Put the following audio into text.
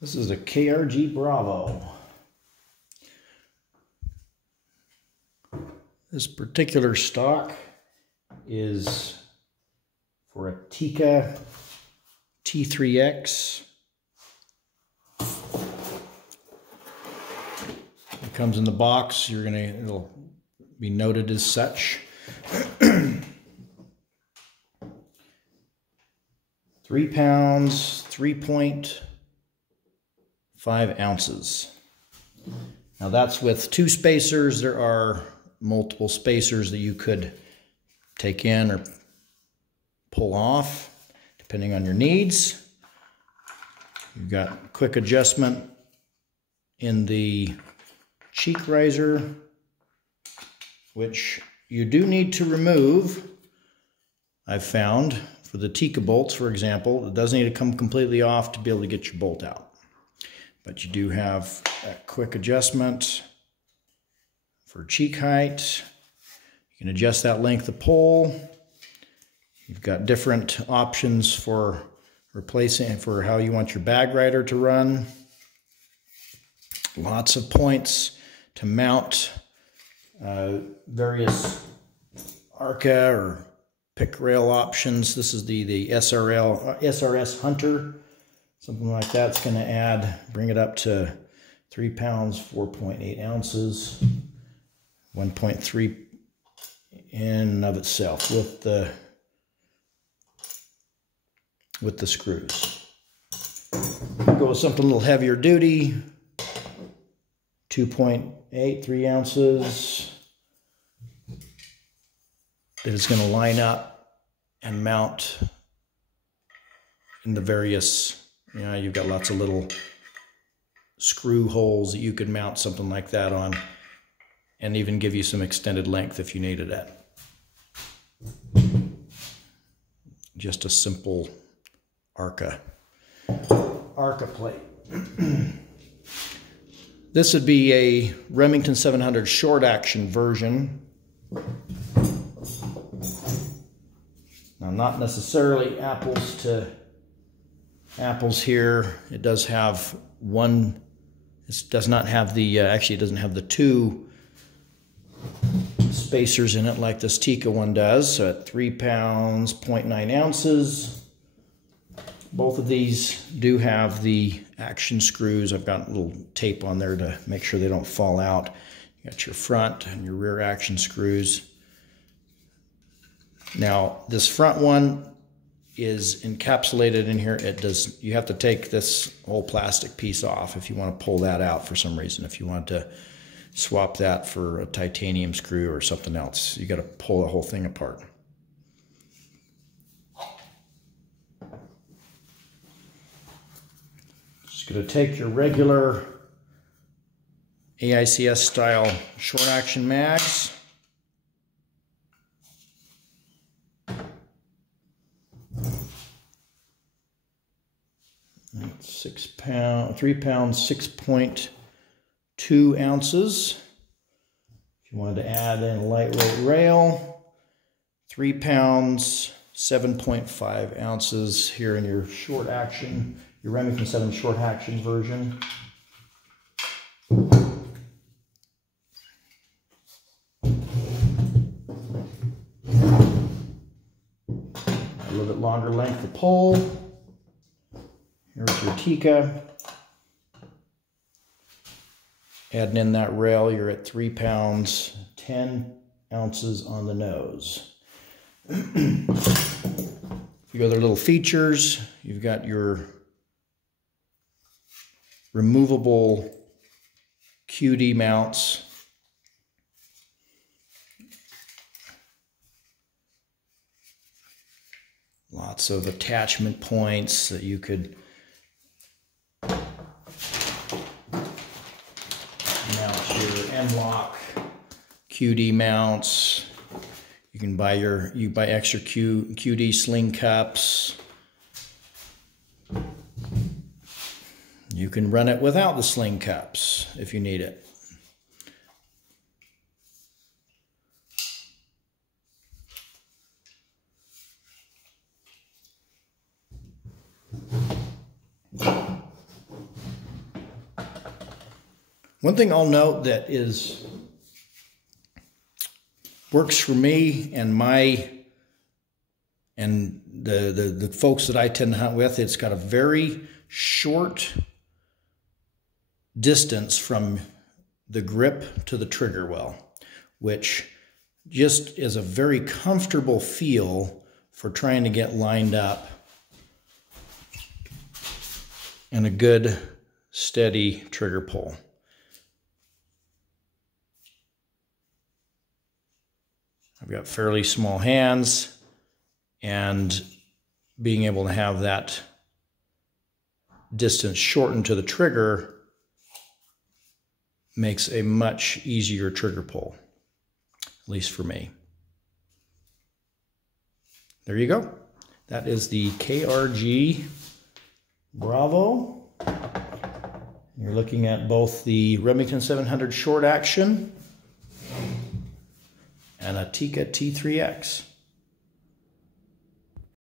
This is a KRG Bravo. This particular stock is for a Tika T3X. It comes in the box. It'll be noted as such. 3 pounds, 3.5 ounces. Now that's with 2 spacers. There are multiple spacers that you could take in or pull off depending on your needs. You've got quick adjustment in the cheek riser, which you do need to remove. I've found for the Tika bolts, for example, it doesn't need to come completely off to be able to get your bolt out. But you do have that quick adjustment for cheek height. You can adjust that length of pole. You've got different options for replacing, for how you want your bag rider to run. Lots of points to mount various ARCA or pick rail options. This is the SRS Hunter. Something like that's going to bring it up to 3 pounds, 4.8 ounces, 1.3 in and of itself with the screws. Go with something a little heavier duty, 2.8, 3 ounces. That is going to line up and mount in the various, you've got lots of little screw holes that you could mount something like that on, and even give you some extended length if you needed it. Just a simple ARCA plate. This would be a Remington 700 short action version. Now, not necessarily apples to apples here. It does have one. It does not have the, actually it doesn't have the 2 spacers in it like this Tika one does. So at 3 pounds, 0.9 ounces. Both of these do have the action screws. I've got a little tape on there to make sure they don't fall out. You got your front and your rear action screws. Now, this front one is encapsulated in here. You have to take this whole plastic piece off if you want to pull that out for some reason. If you want to swap that for a titanium screw or something else, you got to pull the whole thing apart. Just going to take your regular AICS style short action mags. 3 pounds, 6.2 ounces. If you wanted to add in a lightweight rail, 3 pounds, 7.5 ounces here in your short action, your Remington 7 short action version. A little bit longer length of pole. Here's your Tika. Adding in that rail, you're at 3 pounds, 10 ounces on the nose. You go to their little features. You've got your removable QD mounts. Lots of attachment points that you could mount your M-lock QD mounts. You can buy extra QD sling cups. You can run it without the sling cups if you need it. One thing I'll note that works for me and the folks that I tend to hunt with, it's got a very short distance from the grip to the trigger well, which just is a very comfortable feel for trying to get lined up and a good steady trigger pull. I've got fairly small hands, and being able to have that distance shortened to the trigger makes a much easier trigger pull, at least for me. There you go. That is the KRG Bravo. You're looking at both the Remington 700 short action and a Tikka T3X.